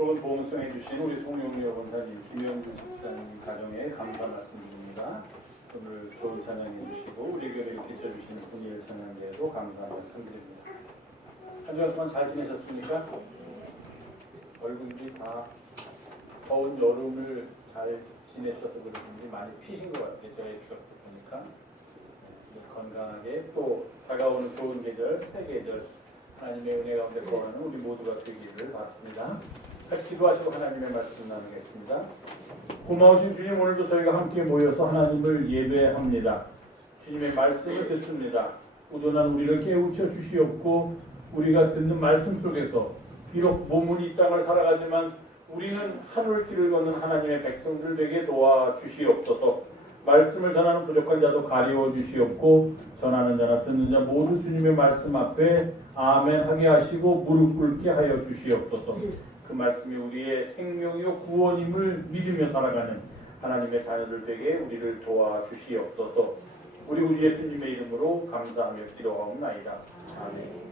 좋은 보험성해 주신 우리 송영료 권사님, 김영주 집사님 가정에 감사 말씀드립니다. 오늘 좋은 찬양해 주시고 우리 교회를 비춰주신 분일 찬양대에도 감사 말씀드립니다. 한 주간 동안 잘 지내셨습니까? 얼굴이 다 더운 여름을 잘 지내셔서 그런지 많이 피신 것 같아요. 저희 기억을 보니까 건강하게 또 다가오는 좋은 계절, 새 계절 하나님의 은혜 가운데 거하는 우리 모두가 되기를 바랍니다. 같이 기도하시고 하나님의 말씀 나누겠습니다. 고마우신 주님, 오늘도 저희가 함께 모여서 하나님을 예배합니다. 주님의 말씀을 듣습니다. 우둔한 우리를 깨우쳐 주시옵고 우리가 듣는 말씀 속에서 비록 몸은 이 땅을 살아가지만 우리는 하늘 길을 걷는 하나님의 백성들 되게 도와주시옵소서. 말씀을 전하는 부족한 자도 가리워 주시옵고 전하는 자나 듣는 자 모두 주님의 말씀 앞에 아멘 하게 하시고 무릎 꿇게 하여 주시옵소서. 그 말씀이 우리의 생명이요 구원임을 믿으며 살아가는 하나님의 자녀들 되게 우리를 도와주시옵소서. 우리 구주 예수님의 이름으로 감사하며 기도하옵나이다. 아멘.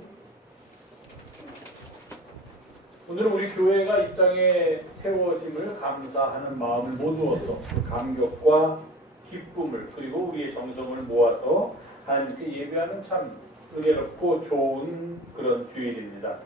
오늘은 우리 교회가 이 땅에 세워짐을 감사하는 마음을 모두어서 그 감격과 기쁨을 그리고 우리의 정성을 모아서 하나님께 예배하는 참 은혜롭고 좋은 그런 주일입니다.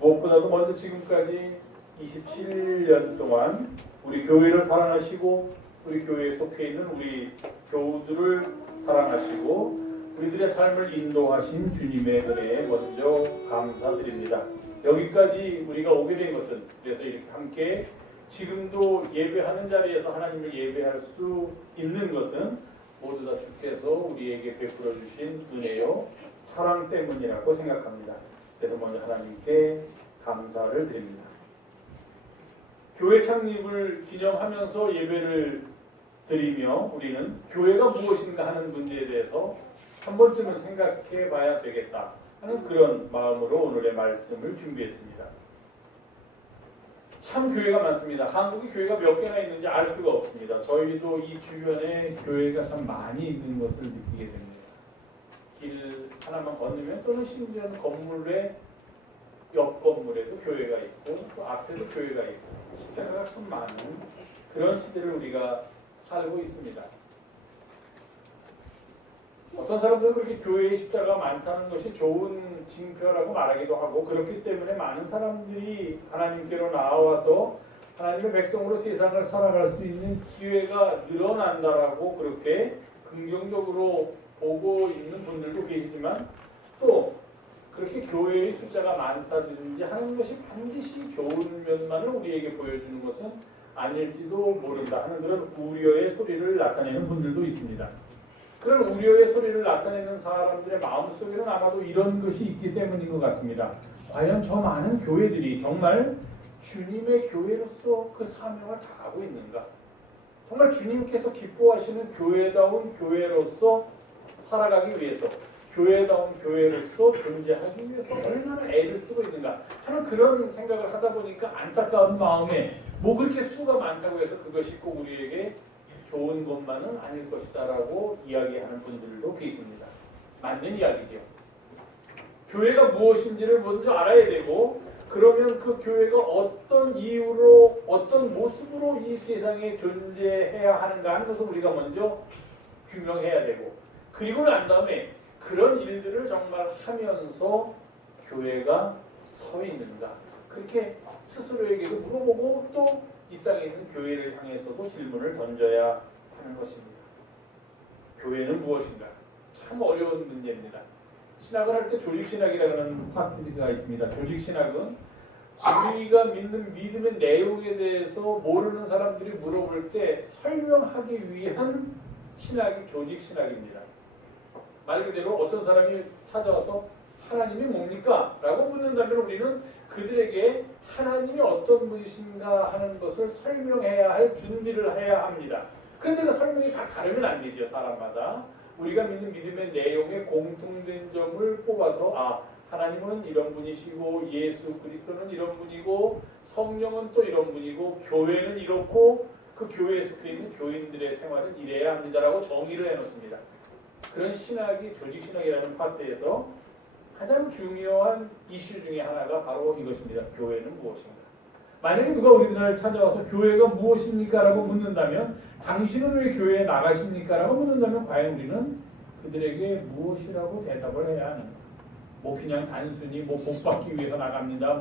무엇보다도 먼저 지금까지 27년 동안 우리 교회를 사랑하시고 우리 교회에 속해 있는 우리 교우들을 사랑하시고 우리들의 삶을 인도하신 주님의 은혜에 먼저 감사드립니다. 여기까지 우리가 오게 된 것은 그래서 이렇게 함께 지금도 예배하는 자리에서 하나님을 예배할 수 있는 것은 모두 다 주께서 우리에게 베풀어 주신 은혜요 사랑 때문이라고 생각합니다. 그래서 먼저 하나님께 감사를 드립니다. 교회 창립을 기념하면서 예배를 드리며 우리는 교회가 무엇인가 하는 문제에 대해서 한 번쯤은 생각해 봐야 되겠다 하는 그런 마음으로 오늘의 말씀을 준비했습니다. 참 교회가 많습니다. 한국에 교회가 몇 개나 있는지 알 수가 없습니다. 저희도 이 주변에 교회가 참 많이 있는 것을 느끼게 됩니다. 길 하나만 건너면 또는 심지어는 건물의 옆 건물에도 교회가 있고 또 앞에도 교회가 있고 십자가가 참 많은 그런 시대를 우리가 살고 있습니다. 어떤 사람들은 그렇게 교회에 십자가가 많다는 것이 좋은 징표라고 말하기도 하고 그렇기 때문에 많은 사람들이 하나님께로 나와서 하나님의 백성으로 세상을 살아갈 수 있는 기회가 늘어난다라고 그렇게 긍정적으로 보고 있는 분들도 계시지만 또 그렇게 교회의 숫자가 많다든지 하는 것이 반드시 좋은 면만을 우리에게 보여주는 것은 아닐지도 모른다 하는 그런 우려의 소리를 나타내는 분들도 있습니다. 그런 우려의 소리를 나타내는 사람들의 마음속에는 아마도 이런 것이 있기 때문인 것 같습니다. 과연 저 많은 교회들이 정말 주님의 교회로서 그 사명을 다하고 있는가? 정말 주님께서 기뻐하시는 교회다운 교회로서 살아가기 위해서 교회다운 교회로서 존재하기 위해서 얼마나 애를 쓰고 있는가 하는 그런 생각을 하다 보니까 안타까운 마음에 뭐 그렇게 수가 많다고 해서 그것이 꼭 우리에게 좋은 것만은 아닐 것이다라고 이야기하는 분들도 계십니다. 맞는 이야기죠. 교회가 무엇인지를 먼저 알아야 되고 그러면 그 교회가 어떤 이유로 어떤 모습으로 이 세상에 존재해야 하는가 하는 것을 우리가 먼저 규명해야 되고 그리고 난 다음에 그런 일들을 정말 하면서 교회가 서 있는가 그렇게 스스로에게도 물어보고 또 이 땅에 있는 교회를 향해서도 질문을 던져야 하는 것입니다. 교회는 무엇인가? 참 어려운 문제입니다. 신학을 할 때 조직신학이라는 파트가 있습니다. 조직신학은 우리가 믿는 믿음의 내용에 대해서 모르는 사람들이 물어볼 때 설명하기 위한 신학이 조직신학입니다. 말 그대로 어떤 사람이 찾아와서 하나님이 뭡니까? 라고 묻는다면 우리는 그들에게 하나님이 어떤 분이신가 하는 것을 설명해야 할 준비를 해야 합니다. 그런데 그 설명이 다 다르면 안 되죠. 사람마다. 우리가 믿는 믿음의 내용에 공통된 점을 뽑아서 하나님은 이런 분이시고 예수 그리스도는 이런 분이고 성령은 또 이런 분이고 교회는 이렇고 그 교회에 속해 있는 교인들의 생활은 이래야 합니다라고 정의를 해놓습니다. 그런 신학이 조직신학이라는 파트에서 가장 중요한 이슈 중에 하나가 바로 이것입니다. 교회는 무엇인가? 만약에 누가 우리나라를 찾아와서 교회가 무엇입니까? 라고 묻는다면 당신은 왜 교회에 나가십니까? 라고 묻는다면 과연 우리는 그들에게 무엇이라고 대답을 해야 하는가? 뭐 그냥 단순히 뭐 복받기 위해서 나갑니다.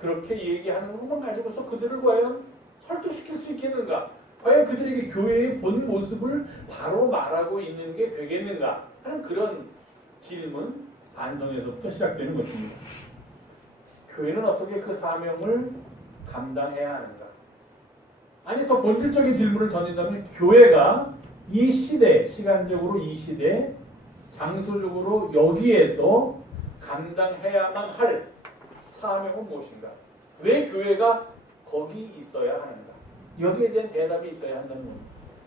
그렇게 얘기하는 것만 가지고서 그들을 과연 설득시킬 수 있겠는가? 과연 그들에게 교회의 본 모습을 바로 말하고 있는 게 되겠는가? 하는 그런 질문, 반성에서부터 시작되는 것입니다. 교회는 어떻게 그 사명을 감당해야 하는가? 아니 더 본질적인 질문을 던진다면 교회가 이 시대, 시간적으로 이 시대, 장소적으로 여기에서 감당해야만 할 사명은 무엇인가? 왜 교회가 거기 있어야 하는가? 여기에 대한 대답이 있어야 한다는 겁니다.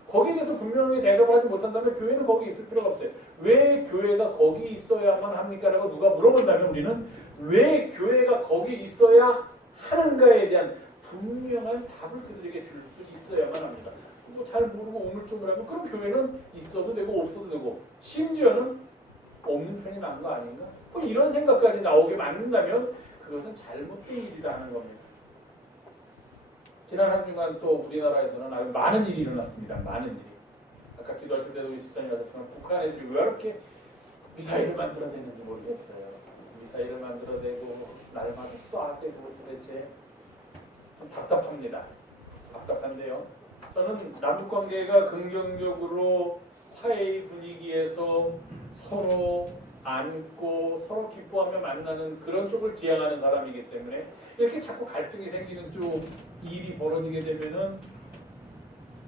거기에 대해서 분명하게 대답을 하지 못한다면 교회는 거기 있을 필요가 없어요. 왜 교회가 거기 있어야만 합니까? 라고 누가 물어본다면 우리는 왜 교회가 거기 있어야 하는가에 대한 분명한 답을 그들에게 줄 수 있어야만 합니다. 뭐 잘 모르고 우물쭈물하면 그럼 교회는 있어도 되고 없어도 되고 심지어는 없는 편이 나은 거 아닌가? 뭐 이런 생각까지 나오게 만든다면 그것은 잘못된 일이다 하는 겁니다. 지난 한 주간 또 우리나라에서는 아주 많은 일이 일어났습니다. 많은 일이. 아까 기도하실 때도 우리 집사님 하셨지만 북한 애들이 왜 이렇게 미사일을 만들어냈는지 모르겠어요. 미사일을 만들어내고 날마다 쏴대고 도대체 좀 답답합니다. 답답한데요. 저는 남북관계가 긍정적으로 화해의 분위기에서 서로 안고 서로 기뻐하며 만나는 그런 쪽을 지향하는 사람이기 때문에 이렇게 자꾸 갈등이 생기는 쪽 일이 벌어지게 되면은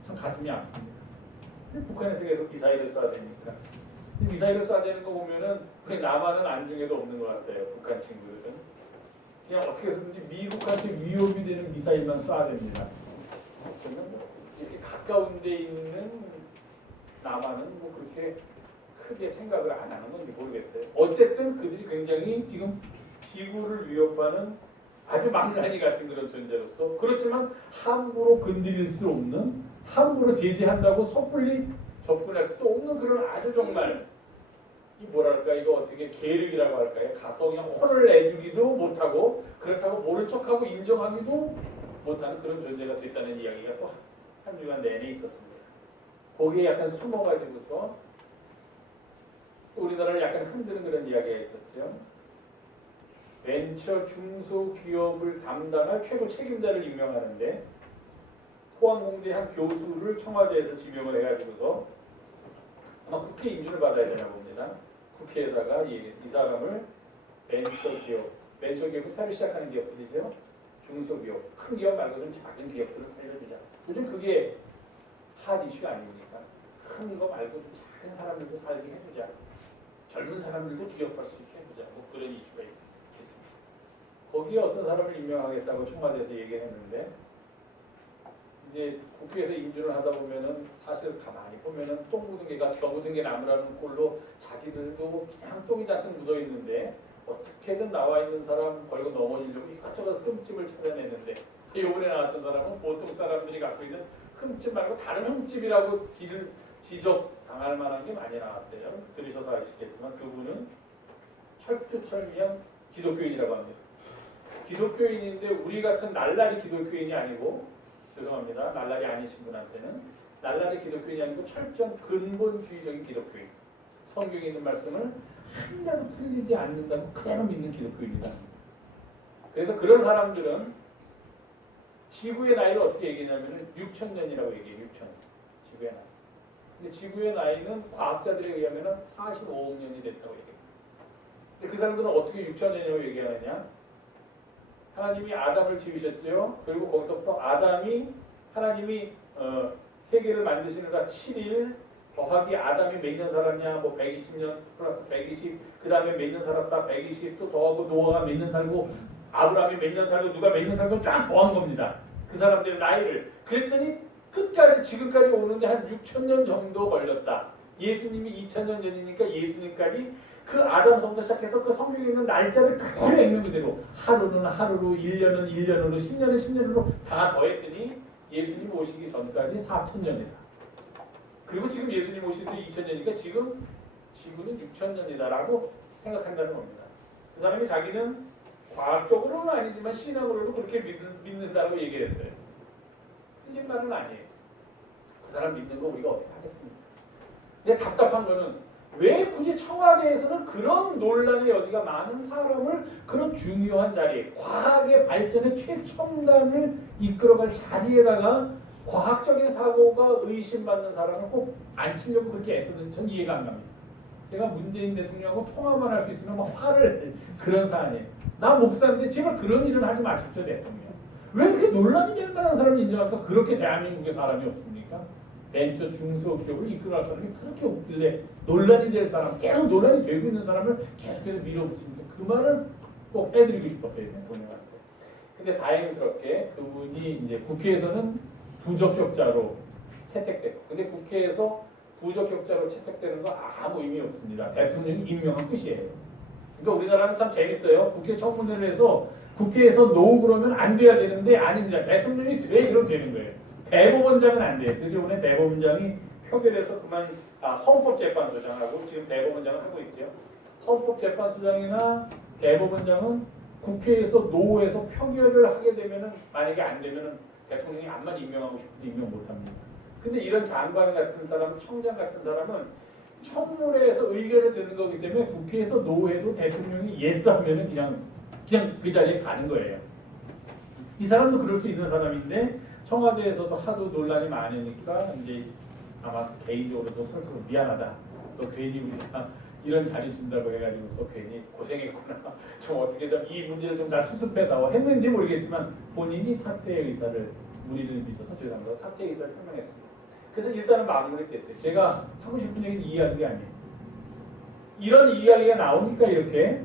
참 가슴이 아픕니다. 북한에서 계속 미사일을 쏴야 되니까. 미사일을 쏴야 되는 거 보면은 우리 남한은 안중에도 없는 것 같아요. 북한 친구들은. 그냥 어떻게 해서든지 미국한테 위협이 되는 미사일만 쏴야 됩니다. 그러면 이렇게 가까운 데 있는 남한은 뭐 그렇게 크게 생각을 안 하는 건지 모르겠어요. 어쨌든 그들이 굉장히 지금 지구를 위협하는 아주 망나니 같은 그런 존재로서 그렇지만 함부로 건드릴 수 없는 함부로 제재한다고 섣불리 접근할 수도 없는 그런 아주 정말 이 뭐랄까 이거 어떻게 계륵이라고 할까요? 가서 그냥 혼을 내주기도 못하고 그렇다고 모른 척하고 인정하기도 못하는 그런 존재가 됐다는 이야기가 또 한 주간 내내 있었습니다. 거기에 약간 숨어가지고서 우리나라를 약간 흔드는 그런 이야기가 있었죠. 벤처 중소기업을 담당할 최고 책임자를 임명하는데 포항공대 한 교수를 청와대에서 지명을 해가지고서 아마 국회 인준을 받아야 되나 봅니다. 국회에다가 이 사람을 벤처기업을 새로 시작하는 기업들이죠. 중소기업, 큰 기업 말고 좀 작은 기업들을 살려주자. 요즘 그게 핫 이슈 아닙니까? 큰 거 말고 좀 작은 사람들도 살게 해주자. 젊은 사람들도 기업할 수 있게 해보자. 뭐 그런 이슈가 있습니다. 거기에 어떤 사람을 임명하겠다고 청와대에서 얘기했는데 이제 국회에서 인준을 하다 보면은 사실 가만히 보면은 똥 묻은 개가 겨 묻은 게 나무라는 꼴로 자기들도 그냥 똥이 잔뜩 묻어 있는데 어떻게든 나와 있는 사람 걸고 넘어지려고 이것저것 흠집을 찾아내는데 이번에 나왔던 사람은 보통 사람들이 갖고 있는 흠집 말고 다른 흠집이라고 지적당할 만한 게 많이 나왔어요. 들으셔서 아시겠지만 그분은 철두철미한 기독교인이라고 합니다. 기독교인인데 우리 같은 날라리 기독교인이 아니고 죄송합니다. 날라리 아니신 분한테는 날라리 기독교인이 아니고 철저한 근본주의적인 기독교인. 성경에 있는 말씀을 하나도 틀리지 않는다고 그대로 믿는 기독교인이다. 그래서 그런 사람들은 지구의 나이를 어떻게 얘기하냐면 6,000년이라고 얘기해요. 6,000년. 지구의 나이. 근데 지구의 나이는 과학자들에 의하면 45억 년이 됐다고 얘기해요. 근데 그 사람들은 어떻게 6,000년이라고 얘기하느냐? 하나님이 아담을 지으셨죠. 그리고 거기서부터 하나님이 세계를 만드시는가 7일 더하기 아담이 몇 년 살았냐? 뭐 120년 플러스 120. 그 다음에 몇 년 살았다? 120. 또 더하고 노아가 몇 년 살고 아브라함이 몇 년 살고 누가 몇 년 살고 쫙 더한 겁니다. 그 사람들의 나이를. 그랬더니 끝까지 지금까지 오는데 한 6,000년 정도 걸렸다. 예수님이 2,000년 전이니까 예수님까지 그 아담서부터 시작해서 그 성경에 있는 날짜를 그대로 읽는 그대로 하루는 하루로 1년은 1년으로 10년은 10년으로 다 더했더니 예수님 오시기 전까지 4,000년이다. 그리고 지금 예수님 오실 때 2,000년이니까 지금 지구는 6,000년이다라고 생각한다는 겁니다. 그 사람이 자기는 과학적으로는 아니지만 신앙으로도 그렇게 믿는다고 얘기를 했어요. 틀린 말은 아니에요. 그 사람 믿는 거 우리가 어떻게 하겠습니까? 근데 답답한 거는 왜 굳이 청와대에서는 그런 논란의 여지가 많은 사람을 그런 중요한 자리에 과학의 발전의 최첨단을 이끌어갈 자리에다가 과학적인 사고가 의심받는 사람을 꼭 앉히려고 그렇게 애쓰는지 전 이해가 안 갑니다. 제가 문재인 대통령하고 통화만 할 수 있으면 막 화를 그런 사안이에요. 나 목사인데 제발 그런 일은 하지 마십시오 대통령. 왜 그렇게 논란이 될 만한 사람을 인정할까? 그렇게 대한민국에 사람이 없습니까? 벤처 중소기업을 이끌어갈 사람이 그렇게 없길래 논란이 될 사람, 계속 논란이 되고 있는 사람을 계속해서 밀어붙입니다. 그 말은 꼭 빼드리고 싶었어요 대통령한테. 근데 다행스럽게 그분이 이제 국회에서는 부적격자로 채택됐고, 근데 국회에서 부적격자로 채택되는 거 아무 의미 없습니다. 대통령이 임명한 끝이에요. 그러니까 우리나라는 참 재밌어요. 국회 청문회를 해서 국회에서 노 그러면 안 돼야 되는데 아닙니다. 대통령이 돼 그럼 되는 거예요. 대법원장은 안 돼요. 그래서 이번에 대법원장이 표결해서 그만 헌법재판소장하고 지금 대법원장을 하고 있죠. 헌법재판소장이나 대법원장은 국회에서 노에서 표결을 하게 되면은 만약에 안 되면은 대통령이 암만 임명하고 싶어도 임명 못합니다. 근데 이런 장관 같은 사람, 청장 같은 사람은 청문회에서 의견을 듣는 거기 때문에 국회에서 노해도 대통령이 예스 하면은 그냥 그 자리에 가는 거예요. 이 사람도 그럴 수 있는 사람인데 청와대에서도 하도 논란이 많으니까 이제 아마 개인적으로도 서로 미안하다. 또 괜히 우리가 이런 자리 준다고 해가지고서 괜히 고생했구나. 좀 어떻게 좀 이 문제를 좀 잘 수습해다오 했는지 모르겠지만 본인이 사퇴의 의사를 무리를 빚어서 죄송합니다. 사퇴의 의사를 표명했습니다. 그래서 일단은 마무리 됐어요. 제가 하고 싶은 얘기는 이 이야기가 아니에요. 이런 이야기가 나오니까 이렇게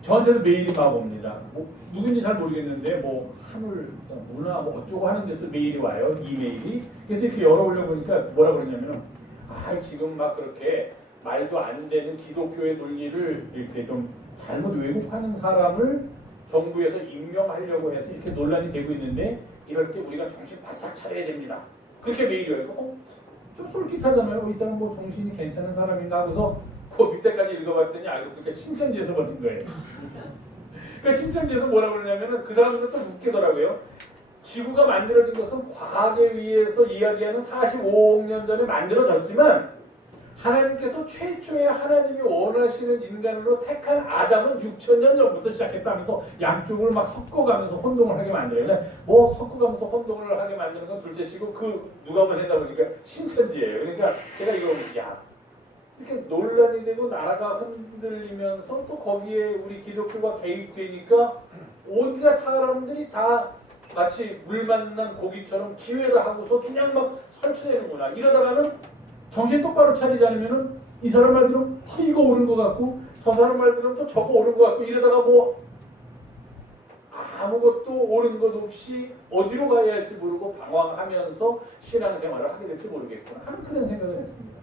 저한테도 메일이 막 옵니다. 뭐 누군지 잘 모르겠는데 뭐 한울 문화 뭐 어쩌고 하는 데서 메일이 와요. 이메일이. 그래서 이렇게 열어보려 보니까 뭐라 그러냐면은 지금 막 그렇게 말도 안 되는 기독교의 논리를 이렇게 좀 잘못 왜곡하는 사람을 정부에서 임명하려고 해서 이렇게 논란이 되고 있는데 이럴 때 우리가 정신 바싹 차려야 됩니다. 그렇게 메일이 와요. 좀 솔깃하잖아요. 이 사람 뭐 정신이 괜찮은 사람인가 하고서 그 밑에까지 읽어봤더니 알고 보니까 신천지에서 보는 거예요. 그러니까 신천지에서 뭐라고 그러냐면은 그 사람들은 또 웃기더라고요. 지구가 만들어진 것은 과학에 의해서 이야기하는 45억 년 전에 만들어졌지만 하나님께서 최초의 하나님이 원하시는 인간으로 택한 아담은 6,000년 전부터 시작했다면서 양쪽을 막 섞어가면서 혼동을 하게 만들어요. 그러니까 뭐 섞어가면서 혼동을 하게 만드는 건 둘째치고 그 누가 한번 했다 보니까 신천지예요. 그러니까 제가 이거 이렇게 논란이 되고 나라가 흔들리면서 또 거기에 우리 기독교가 개입되니까 온갖 사람들이 다 마치 물 만난 고기처럼 기회를 하고서 그냥 막 설치내는구나. 이러다가는 정신 똑바로 차리지 않으면은 이 사람 말대로 이거 옳은 것 같고 저 사람 말대로 또 저거 옳은 것 같고 이러다가 뭐 아무것도 옳은 것 없이 어디로 가야 할지 모르고 방황하면서 신앙생활을 하게 될지 모르겠구나 하는 그런 생각을 했습니다.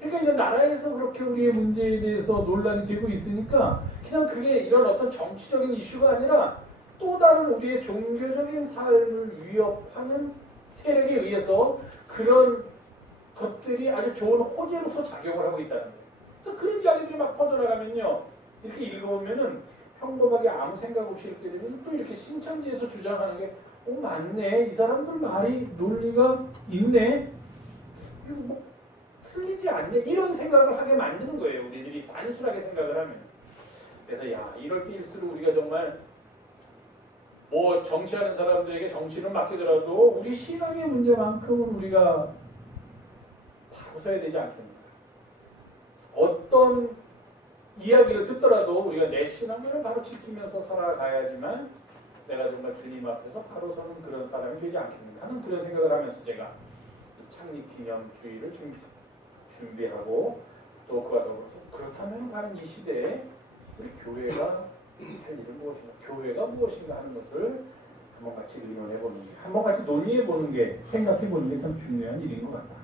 그러니까 이런 나라에서 그렇게 우리의 문제에 대해서 논란이 되고 있으니까 그냥 그게 이런 어떤 정치적인 이슈가 아니라 또 다른 우리의 종교적인 삶을 위협하는 세력에 의해서 그런 것들이 아주 좋은 호재로서 작용을 하고 있다는 거예요. 그래서 그런 이야기들이 막 퍼져나가면요. 이렇게 읽어보면은 평범하게 아무 생각 없이 읽게 되면 또 이렇게 신천지에서 주장하는 게 맞네. 이 사람들 말이 논리가 있네. 그리고 뭐 틀리지 않네. 이런 생각을 하게 만드는 거예요. 우리들이 단순하게 생각을 하면. 그래서 이럴 때일수록 우리가 정말 뭐 정치하는 사람들에게 정치를 맡기더라도 우리 신앙의 문제만큼은 우리가 바로 서야 되지 않겠는가. 어떤 이야기를 듣더라도 우리가 내 신앙을 바로 지키면서 살아가야지만 내가 정말 주님 앞에서 바로 서는 그런 사람이 되지 않겠는가 하는 그런 생각을 하면서 제가 창립기념주의를 준비하고 또 그와 더불어서 그렇다면 과연 이 시대에 우리 교회가 할 일은 무엇인가, 교회가 무엇인가 하는 것을 한번 같이 의논해 보는 게, 한번 같이 논의해 보는 게, 생각해 보는 게 참 중요한 일인 것 같다.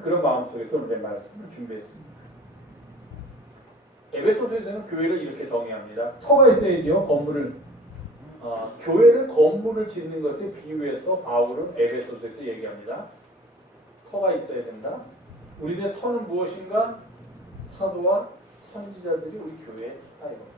그런 마음속에서 오늘의 말씀을 준비했습니다. 에베소서에서는 교회를 이렇게 정의합니다. 터가 있어야죠. 건물을 교회를 건물을 짓는 것에 비유해서 바울은 에베소서에서 얘기합니다. 터가 있어야 된다. 우리들의 터는 무엇인가? 사도와 선지자들이 우리 교회에 있다 이거.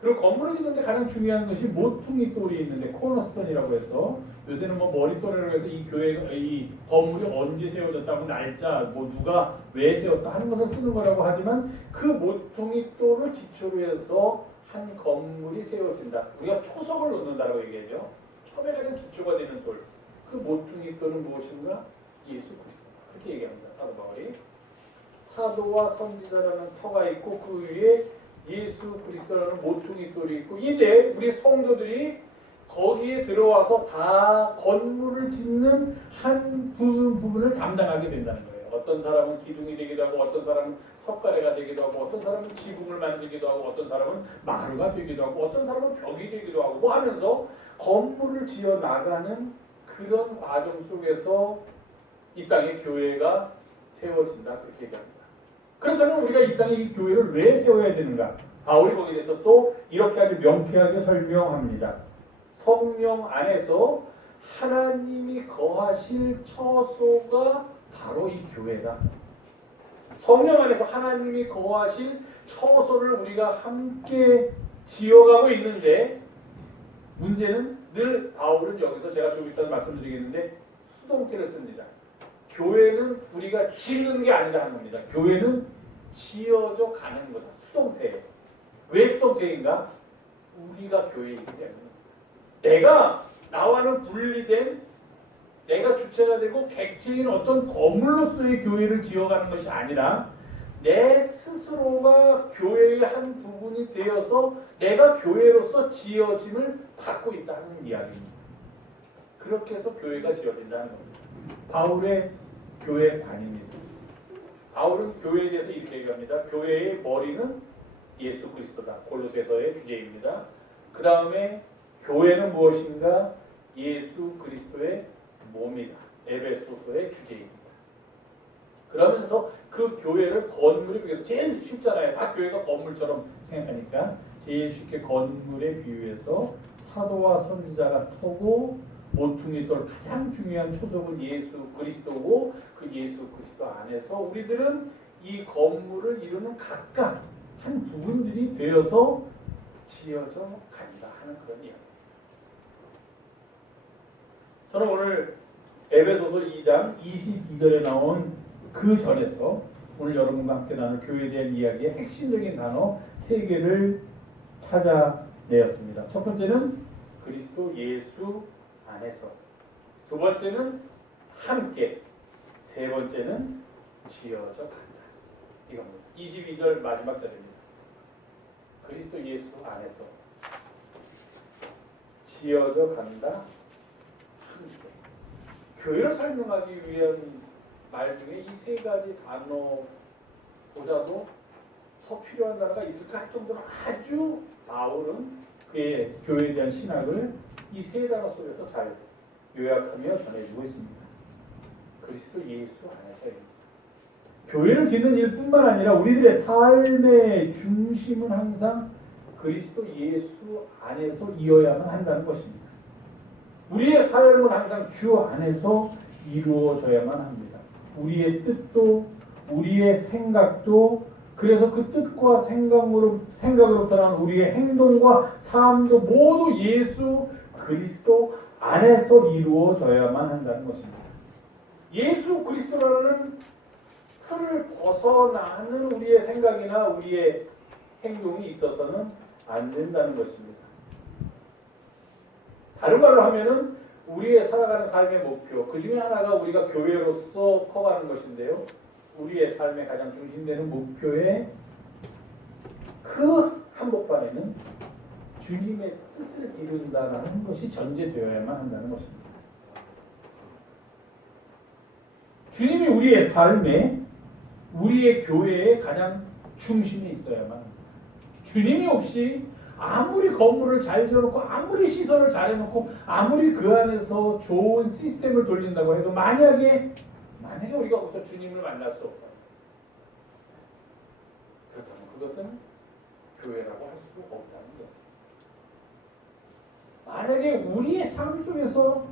그리고 건물을 짓는데 가장 중요한 것이 모퉁이 돌이 있는데 코너스톤이라고 해서 요새는 뭐 머릿돌이라고 해서 이 교회가 이 건물이 언제 세워졌다고 날짜 뭐 누가 왜 세웠다 하는 것을 쓰는 거라고 하지만 그 모퉁이 돌을 기초로 해서 한 건물이 세워진다. 우리가 초석을 놓는다라고 얘기하죠. 처음에 가장 기초가 되는 돌. 그 모퉁이 돌은 무엇인가? 예수 그리스도. 그렇게 얘기합니다. 사도 바울이. 사도와 선지자라는 터가 있고 그 위에 예수 그리스도라는 모퉁이 돌이 있고 이제 우리 성도들이 거기에 들어와서 다 건물을 짓는 한 부분을 담당하게 된다는 거예요. 어떤 사람은 기둥이 되기도 하고 어떤 사람은 석가래가 되기도 하고 어떤 사람은 지붕을 만들기도 하고 어떤 사람은 마루가 되기도 하고 어떤 사람은 벽이 되기도 하고 뭐 하면서 건물을 지어 나가는 그런 과정 속에서 이 땅에 교회가 세워진다 그렇게 얘기합니다. 그렇다면 우리가 이 땅에 이 교회를 왜 세워야 되는가? 바울이 거기에 대해서 또 이렇게 아주 명쾌하게 설명합니다. 성령 안에서 하나님이 거하실 처소가 바로 이 교회다. 성령 안에서 하나님이 거하실 처소를 우리가 함께 지어가고 있는데 문제는 늘 바울은 여기서 제가 좀 이따 말씀드리겠는데 수동태를 씁니다. 교회는 우리가 짓는 게 아니다 하는 겁니다. 교회는 지어져 가는 거다. 수동태예요. 왜 수동태인가? 우리가 교회이기 때문에. 내가 나와는 분리된 내가 주체가 되고 객체인 어떤 건물로서의 교회를 지어가는 것이 아니라 내 스스로가 교회의 한 부분이 되어서 내가 교회로서 지어짐을 받고 있다 하는 이야기입니다. 그렇게 해서 교회가 지어진다는 겁니다. 바울의 교회 관입니다. 바울은 교회에 대해서 이렇게 얘기합니다. 교회의 머리는 예수 그리스도다. 골로새서의 주제입니다. 그 다음에 교회는 무엇인가? 예수 그리스도의 몸이다. 에베소서의 주제입니다. 그러면서 그 교회를 건물에 비해서 제일 쉽잖아요. 다 교회가 건물처럼 생각하니까 제일 쉽게 건물에 비유해서 사도와 선지자가 터고 모퉁이 돌 가장 중요한 초석은 예수 그리스도고 그 예수 그리스도 안에서 우리들은 이 건물을 이루는 각각 한 부분들이 되어서 지어져 간다 하는 그런 이야기입니다. 저는 오늘 에베소서 2장 22절에 나온 그 전에서 오늘 여러분과 함께 나눌 교회에 대한 이야기의 핵심적인 단어 3개를 찾아내었습니다. 첫 번째는 그리스도 예수 안에서, 두 번째는 함께, 세 번째는 지어져 간다. 이겁니다. 22절 마지막 절입니다. 그리스도 예수 안에서 지어져 간다. 함께. 교회를 설명하기 위한 말 중에 이 3가지 단어보다도 더 필요한 단어가 있을까 할 정도로 아주 바울은 그의 교회에 대한 신학을 이 3단어 속에서 잘 요약하며 전해주고 있습니다. 그리스도 예수 안에서입니다. 교회를 짓는 일뿐만 아니라 우리들의 삶의 중심은 항상 그리스도 예수 안에서 이어야만 한다는 것입니다. 우리의 삶은 항상 주 안에서 이루어져야만 합니다. 우리의 뜻도 우리의 생각도 그래서 그 뜻과 생각으로부터 나온 우리의 행동과 삶도 모두 예수 그리스도 안에서 이루어져야만 한다는 것입니다. 예수 그리스도라는 틀을 벗어나는 우리의 생각이나 우리의 행동이 있어서는 안 된다는 것입니다. 다른 말로 하면은 우리의 살아가는 삶의 목표, 그 중에 하나가 우리가 교회로서 커가는 것인데요. 우리의 삶의 가장 중심되는 목표의 그 한복판에는 주님의 뜻을 이룬다는 것이 전제되어야만 한다는 것입니다. 주님이 우리의 삶에, 우리의 교회의 가장 중심에 있어야만 합니다. 주님이 없이 아무리 건물을 잘 지어놓고 아무리 시설을 잘 해놓고 아무리 그 안에서 좋은 시스템을 돌린다고 해도 만약에 우리가 거기서 주님을 만날 수 없다. 그렇다면 그것은 교회라고 할 수가 없다는 거예요. 만약에 우리의 삶 속에서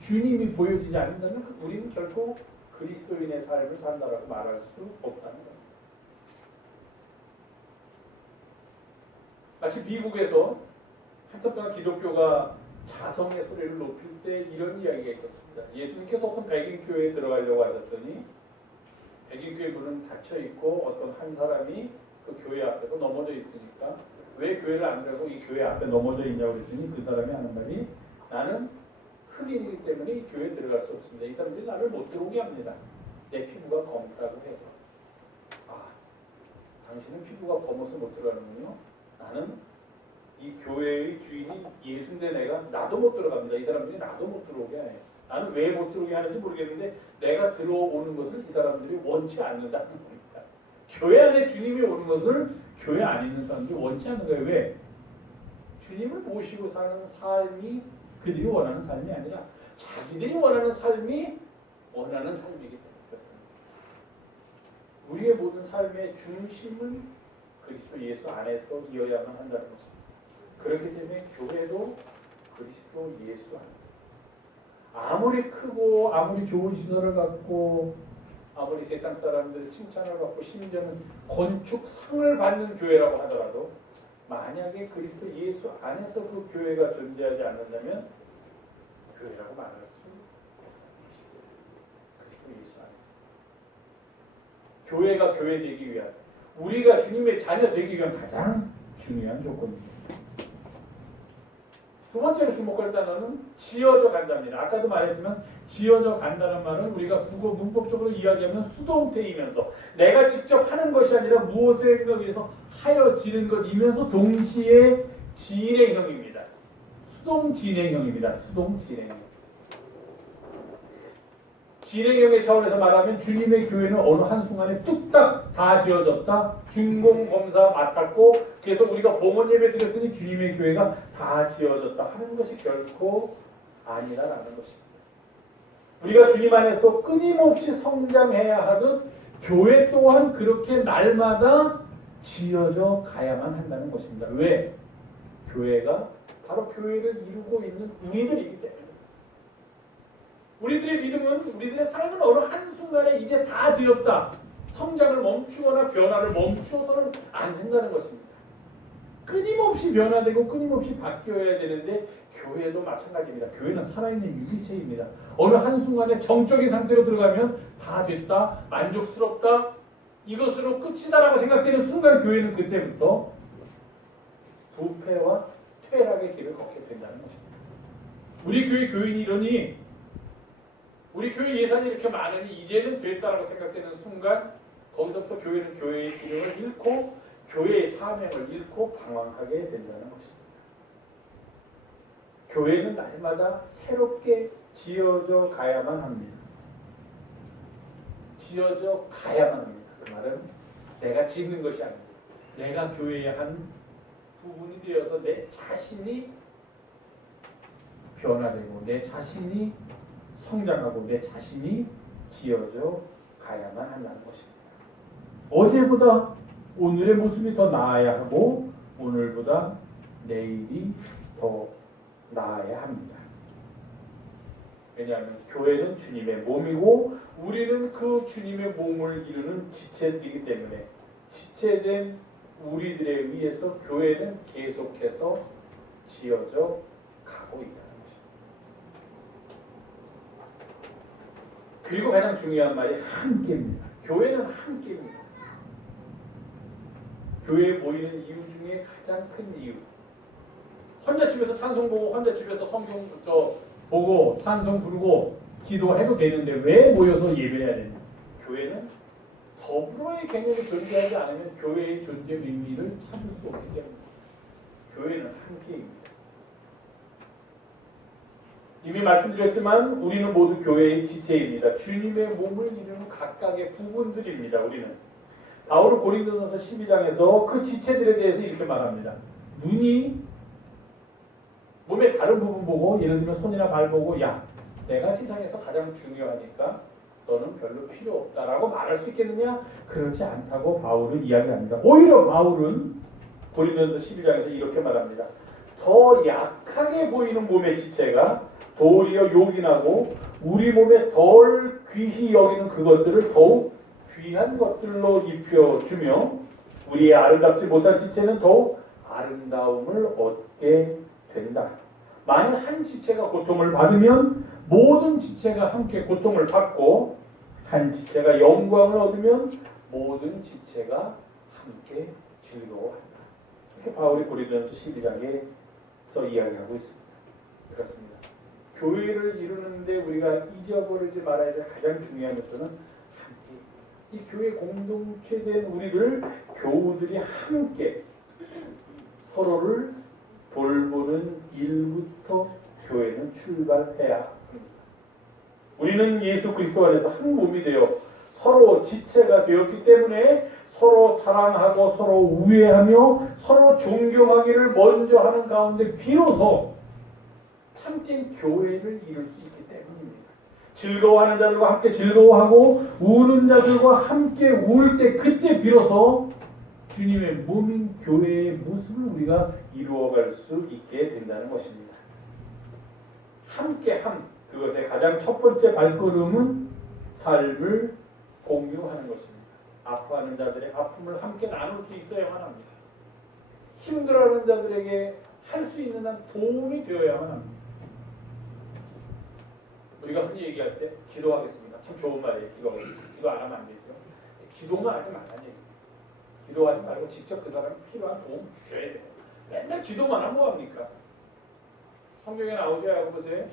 주님이 보여지지 않는다면 우리는 결코 그리스도인의 삶을 산다라고 말할 수 없다는 겁니다. 마치 미국에서 한참 동안 기독교가 자성의 소리를 높일 때 이런 이야기가 있었습니다. 예수님께서 어떤 백인 교회에 들어가려고 하셨더니 백인 교회 문은 닫혀 있고 어떤 한 사람이 그 교회 앞에서 넘어져 있으니까 왜 교회를 안 들어가고 이 교회 앞에 넘어져 있냐고 그랬더니 그 사람이 하는 말이 나는 흑인이기 때문에 이 교회에 들어갈 수 없습니다. 이 사람들이 나를 못 들어오게 합니다. 내 피부가 검다고 해서. 아, 당신은 피부가 검어서 못 들어가는군요. 나는 이 교회의 주인이 예수인데 내가 나도 못 들어갑니다. 이 사람들이 나도 못 들어오게 해요. 나는 왜 못 들어오게 하는지 모르겠는데 내가 들어오는 것을 이 사람들이 원치 않는다는 겁니다. 교회 안에 주님이 오는 것을 교회 안에 있는 사람들이 원치 않는 거예요. 왜? 주님을 모시고 사는 삶이 그들이 원하는 삶이 아니라 자기들이 원하는 삶이 원하는 삶이기 때문에 우리의 모든 삶의 중심을 그리스도 예수 안에서 이어야만 한다는 것입니다. 그렇기 때문에 교회도 그리스도 예수 안에서 아무리 크고 아무리 좋은 시설을 갖고 아무리 세상 사람들 칭찬을 받고 심지어는 건축상을 받는 교회라고 하더라도 만약에 그리스도 예수 안에서 그 교회가 존재하지 않는다면 교회라고 말할 수 없습니다. 그리스도 예수 안에서 교회가 교회 되기 위한 우리가 주님의 자녀 되기 위한 가장 중요한 조건입니다. 두 번째로 주목할 단어는 지어져 간다입니다. 아까도 말했지만 지어져 간다는 말은 우리가 국어 문법적으로 이야기하면 수동태이면서 내가 직접 하는 것이 아니라 무엇에 의해서 하여지는 것이면서 동시에 진행형입니다. 수동진행형입니다. 수동진행형. 진행형의 차원에서 말하면 주님의 교회는 어느 한순간에 뚝딱 다 지어졌다. 준공검사 맡았고 그래서 우리가 봉헌 예배 드렸으니 주님의 교회가 다 지어졌다 하는 것이 결코 아니라라는 것입니다. 우리가 주님 안에서 끊임없이 성장해야 하듯 교회 또한 그렇게 날마다 지어져 가야만 한다는 것입니다. 왜? 교회가 바로 교회를 이루고 있는 우리들이기 때문에 우리들의 믿음은 우리들의 삶은 어느 한순간에 이제 다 되었다. 성장을 멈추거나 변화를 멈추어서는 안 된다는 것입니다. 끊임없이 변화되고 끊임없이 바뀌어야 되는데 교회도 마찬가지입니다. 교회는 살아있는 유기체입니다. 어느 한순간에 정적인 상태로 들어가면 다 됐다, 만족스럽다, 이것으로 끝이다라고 생각되는 순간 교회는 그때부터 부패와 퇴락의 길을 걷게 된다는 것입니다. 우리 교회 교인이 이러니 우리 교회 예산이 이렇게 많으니 이제는 됐다라고 생각되는 순간 거기서부터 교회는 교회의 기능을 잃고 교회의 사명을 잃고 방황하게 된다는 것입니다. 교회는 날마다 새롭게 지어져 가야만 합니다. 지어져 가야만 합니다. 그 말은 내가 짓는 것이 아닙니다. 내가 교회의 한 부분이 되어서 내 자신이 변화되고 내 자신이 성장하고 내 자신이 지어져 가야만 한다는 것입니다. 어제보다 오늘의 모습이 더 나아야 하고 오늘보다 내일이 더 나아야 합니다. 왜냐하면 교회는 주님의 몸이고 우리는 그 주님의 몸을 이루는 지체이기 때문에 지체된 우리들에 의해서 교회는 계속해서 지어져 가고 있다는 것입니다. 그리고 가장 중요한 말이 함께입니다. 교회는 함께입니다. 교회에 모이는 이유 중에 가장 큰 이유. 혼자 집에서 찬송 보고 혼자 집에서 성경 보고 찬송 부르고 기도해도 되는데 왜 모여서 예배해야 되냐? 교회는 더불어의 개념이 존재하지 않으면 교회의 존재 의미를 찾을 수 없기 때문에 교회는 함께입니다. 이미 말씀드렸지만 우리는 모두 교회의 지체입니다. 주님의 몸을 이루는 각각의 부분들입니다. 우리는 바울은 고린도전서 12장에서 그 지체들에 대해서 이렇게 말합니다. 눈이 몸의 다른 부분 보고 예를 들면 손이나 발 보고 야 내가 세상에서 가장 중요하니까 너는 별로 필요 없다라고 말할 수 있겠느냐? 그렇지 않다고 바울은 이야기합니다. 오히려 바울은 고린도전서 12장에서 이렇게 말합니다. 더 약하게 보이는 몸의 지체가 도리어 요긴하고 우리 몸에 덜 귀히 여기는 그것들을 더욱 귀한 것들로 입혀주며 우리의 아름답지 못한 지체는 더욱 아름다움을 얻게 된다. 만일 한 지체가 고통을 받으면 모든 지체가 함께 고통을 받고, 한 지체가 영광을 얻으면 모든 지체가 함께 즐거워한다. 이렇게 바울이 고린도전서 12장에서 이야기하고 있습니다. 그렇습니다. 교회를 이루는데 우리가 잊어버리지 말아야 될 가장 중요한 요소는 함께, 이 교회 공동체된 우리를 교우들이 함께 서로를 돌보는 일부터 교회는 출발해야 합니다. 우리는 예수 그리스도 안에서 한 몸이 되어 서로 지체가 되었기 때문에 서로 사랑하고 서로 우애하며 서로 존경하기를 먼저 하는 가운데 비로소 참된 교회를 이룰 수 있기 때문입니다. 즐거워하는 자들과 함께 즐거워하고 우는 자들과 함께 울 때, 그때 비로소 주님의 몸인 교회의 모습을 우리가 이루어갈 수 있게 된다는 것입니다. 함께함, 그것의 가장 첫 번째 발걸음은 삶을 공유하는 것입니다. 아파하는 자들의 아픔을 함께 나눌 수 있어야만 합니다. 힘들어하는 자들에게 할 수 있는 한 도움이 되어야만 합니다. 우리가 흔히 얘기할 때 기도하겠습니다. 참 좋은 말이에요. 기도하겠습니다. 기도 안 하면 안 되죠. 기도만 하지 말라는 얘기예요. 기도하지 말고 직접 그 사람이 필요한 도움 주셔야 돼요. 맨날 기도만 하면 뭐합니까? 성경에 나오죠. 야고보서에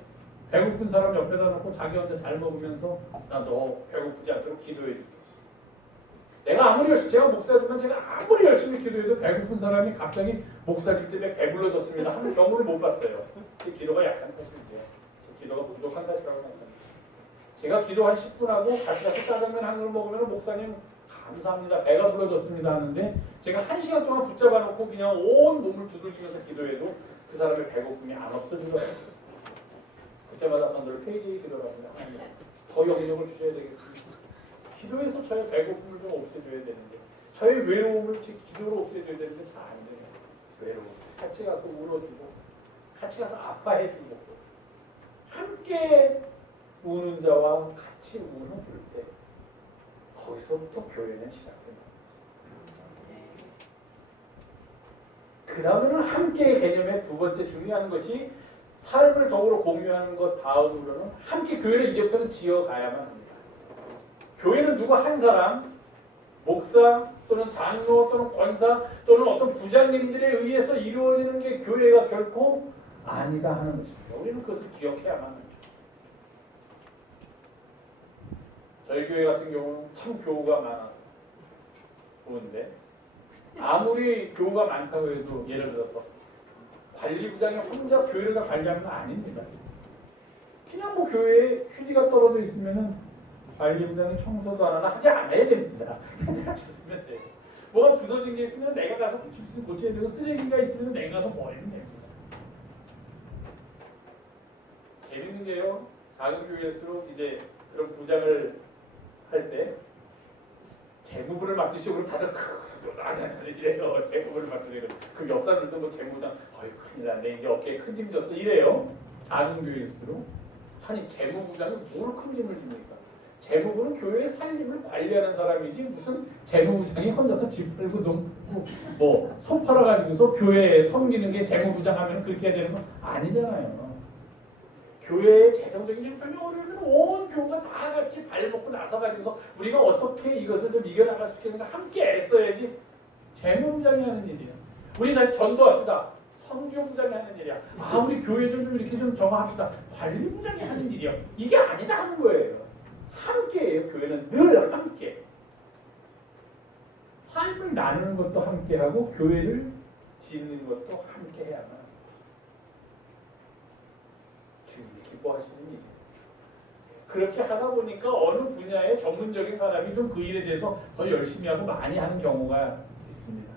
배고픈 사람 옆에다 놓고 자기 혼자 잘 먹으면서 나 너 배고프지 않도록 기도해 줄게. 내가 아무리 열심히, 제가 목사지만 제가 아무리 열심히 기도해도 배고픈 사람이 갑자기 목사님 때문에 배불러졌습니다 하는 경우를 못 봤어요. 제 기도가 약한 탓인데요. 제 기도가 부족한 탓이라고 생각합니다. 제가 기도 한 10분 하고 같이 가서 짜장면 한 그릇 먹으면 목사님 감사합니다. 배가 불러졌습니다 하는데 제가 1시간 동안 붙잡아 놓고 그냥 온 몸을 두들기면서 기도해도 그 사람의 배고픔이 안 없어지더라고요. 그때마다 늘 회개의 기도를 합니다. 하나님, 더 영역을 주셔야 되겠습니다. 기도해서 저의 배고픔을 좀 없애줘야 되는데, 저의 외로움을 제 기도로 없애줘야 되는데 잘 안 돼요. 외로움. 같이 가서 울어주고, 같이 가서 아파해주고, 함께 우는 자와 같이 울어줄 때, 거기서부터 교회는 시작됩니다. 그 다음에는 함께의 개념의 두 번째 중요한 것이 삶을 더불어 공유하는 것 다음으로는 함께 교회를 이제부터는 지어가야만 합니다. 교회는 누구 한 사람, 목사 또는 장로 또는 권사 또는 어떤 부장님들에 의해서 이루어지는 게 교회가 결코 아니다 하는 것입니다. 우리는 그것을 기억해야만 합니다. 저희 교회 같은 경우는 참 교우가 많아서 좋은데, 아무리 교우가 많다고 해도 예를 들어서 관리부장이 혼자 교회를 다 관리하는 건 아닙니다. 그냥 뭐 교회에 휴지가 떨어져 있으면은 관리부장이 청소도 하나 하지 않아야 됩니다. 내가 줬으면 돼요. 뭐가 부서진 게 있으면 내가 가서 고칠 수 있으면 고쳐야 되고, 쓰레기가 있으면 내가 가서 버리면 됩니다. 재밌는 게요, 작은 교회일수록 이제 그런 부장을 할 때 재무부를 맡으시고 그럼 다들 아니 이래요. 재무부를 맡으시고 그 옆 사람들도 뭐 재무부장 어이 큰일 났네 이제 어깨에 큰 짐 졌어 이래요. 작은 교회일수록. 아니 재무부장이 뭘 큰 짐을 집니까? 재무부는 교회의 살림을 관리하는 사람이지 무슨 재무부장이 혼자서 집 팔고 돈 뭐 소 팔아가지고서 교회에 섬기는 게 재무부장 하면 그렇게 해야 되는 건 아니잖아요. 교회의 재정적인 형편이 어려우면 온 교회가 다 같이 발먹고 나서가지고서 우리가 어떻게 이것을 좀 이겨나갈 수 있겠는가 함께 애써야지. 재무부장이 하는 일이야. 우리 잘 전도합시다. 선교부장이 하는 일이야. 우리 교회 좀 이렇게 좀 저거 합시다. 관리부장이 하는 일이야. 이게 아니다 하는 거예요. 함께해요. 교회는 늘 함께. 삶을 나누는 것도 함께하고 교회를 짓는 것도 함께해야만 합니다. 기뻐하시는 일이에요. 그렇게 하다 보니까 어느 분야의 전문적인 사람이 좀 그 일에 대해서 더 열심히 하고 많이 하는 경우가 있습니다.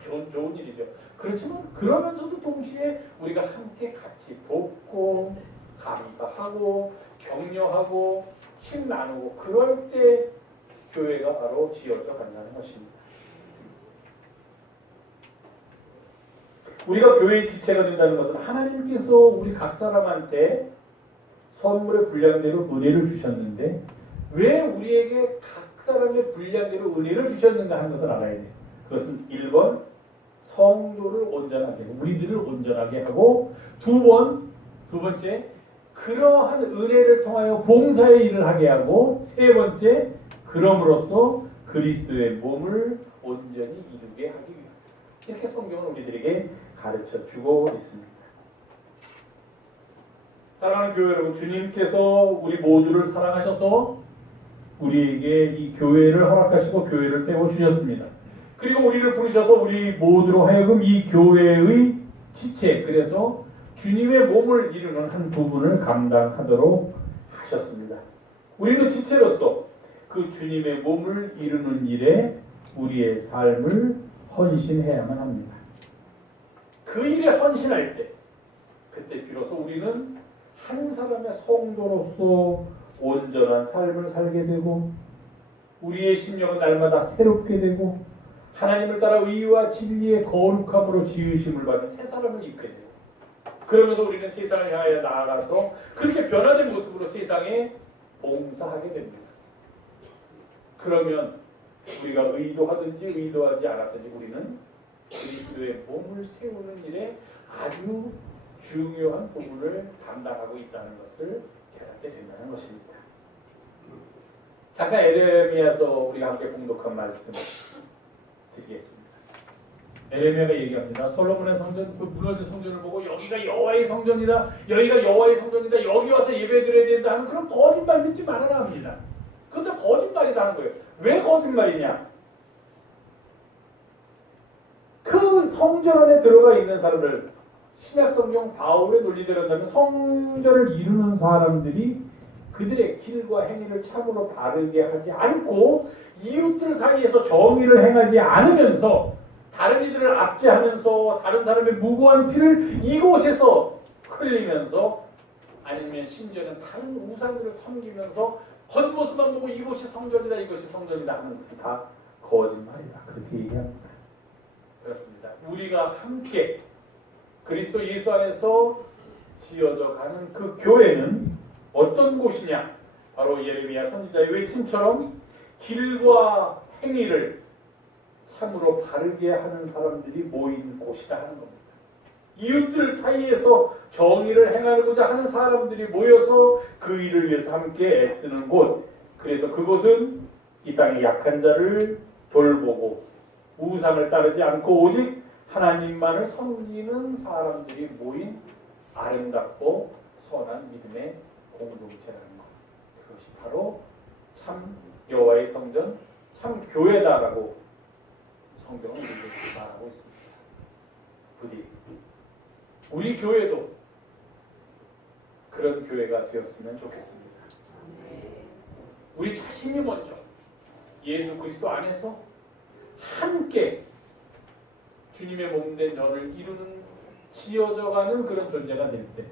좋은 일이죠. 그렇지만 그러면서도 동시에 우리가 함께 같이 돕고 감사하고 격려하고 힘 나누고 그럴 때 교회가 바로 지어져 간다는 것입니다. 우리가 교회의 지체가 된다는 것은 하나님께서 우리 각 사람한테 선물의 분량대로 은혜를 주셨는데 왜 우리에게 각 사람의 분량대로 은혜를 주셨는가 하는 것을 알아야 돼요. 그것은 1번 성도를 온전하게, 우리들을 온전하게 하고 두 번째, 그러한 은혜를 통하여 봉사의 일을 하게 하고 세 번째, 그럼으로써 그리스도의 몸을 온전히 이루게 하기 위함. 이렇게 성경은 우리들에게 가르쳐 주고 있습니다. 사랑하는 교회 여러분, 주님께서 우리 모두를 사랑하셔서 우리에게 이 교회를 허락하시고 교회를 세워주셨습니다. 그리고 우리를 부르셔서 우리 모두로 하여금 이 교회의 지체, 그래서 주님의 몸을 이루는 한 부분을 감당하도록 하셨습니다. 우리는 지체로서 그 주님의 몸을 이루는 일에 우리의 삶을 헌신해야만 합니다. 그 일에 헌신할 때, 그때 비로소 우리는 한 사람의 성도로서 온전한 삶을 살게 되고 우리의 심령은 날마다 새롭게 되고 하나님을 따라 의와 진리의 거룩함으로 지으심을 받은 새 사람을 입게 되고 그러면서 우리는 세상을 향하여 나아가서 그렇게 변화된 모습으로 세상에 봉사하게 됩니다. 그러면 우리가 의도하든지 의도하지 않았든지 우리는 그리스도의 몸을 세우는 일에 아주 중요한 부분을 담당하고 있다는 것을 깨닫게 된다는 것입니다. 잠깐 에레미야서 우리가 함께 공독한 말씀 드리겠습니다. 에레미야가 얘기합니다. 솔로몬의 성전, 그 무너진 성전을 보고 여기가 여호와의 성전이다, 여기가 여호와의 성전이다, 여기 와서 예배드려야 된다 하는 그런 거짓말 믿지 말아라 합니다. 그런데 거짓말이다 하는 거예요. 왜 거짓말이냐? 그 성전 안에 들어가 있는 사람들, 신약성경 바울의 논리대로 한다면 성전을 이루는 사람들이 그들의 길과 행위를 참으로 바르게 하지 않고 이웃들 사이에서 정의를 행하지 않으면서 다른 이들을 압제하면서 다른 사람의 무고한 피를 이곳에서 흘리면서 아니면 심지어는 다른 우상들을 섬기면서 겉모습만 보고 이곳이 성전이다, 이것이 성전이다 하는 것은 다 거짓말이다. 그렇게 얘기합니다. 그렇습니다. 우리가 함께 그리스도 예수 안에서 지어져 가는 그 교회는 어떤 곳이냐? 바로 예레미야 선지자의 외침처럼 길과 행위를 참으로 바르게 하는 사람들이 모인 곳이다 하는 겁니다. 이웃들 사이에서 정의를 행하고자 하는 사람들이 모여서 그 일을 위해서 함께 애쓰는 곳. 그래서 그곳은 이 땅의 약한 자를 돌보고 우상을 따르지 않고 오직 하나님만을 섬기는 사람들이 모인 아름답고 선한 믿음의 공동체라는 것. 그것이 바로 참 여호와의 성전, 참 교회다라고 성경은 우리에게 말하고 있습니다. 부디 우리 교회도 그런 교회가 되었으면 좋겠습니다. 우리 자신이 먼저 예수 그리스도 안에서 함께 주님의 몸된 저를 이루는 지어져가는 그런 존재가 될 때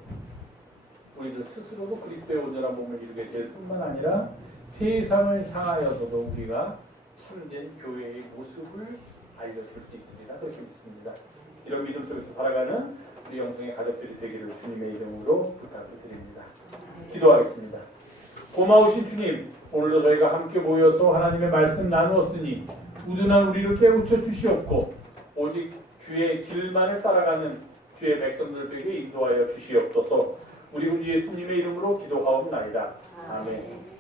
우리들 스스로도 그리스도의 온전한 몸을 이루게 될 뿐만 아니라 세상을 향하여서도 우리가 참된 교회의 모습을 알려줄 수 있습니다. 그렇게 믿습니다. 이런 믿음 속에서 살아가는 우리 영성의 가족들이 되기를 주님의 이름으로 부탁을 드립니다. 기도하겠습니다. 고마우신 주님, 오늘도 저희가 함께 모여서 하나님의 말씀 나누었으니 우둔한 우리를 깨우쳐 주시옵고 오직 주의 길만을 따라가는 주의 백성들에게 인도하여 주시옵소서. 우리 구 예수님의 이름으로 기도하옵나이다. 아멘.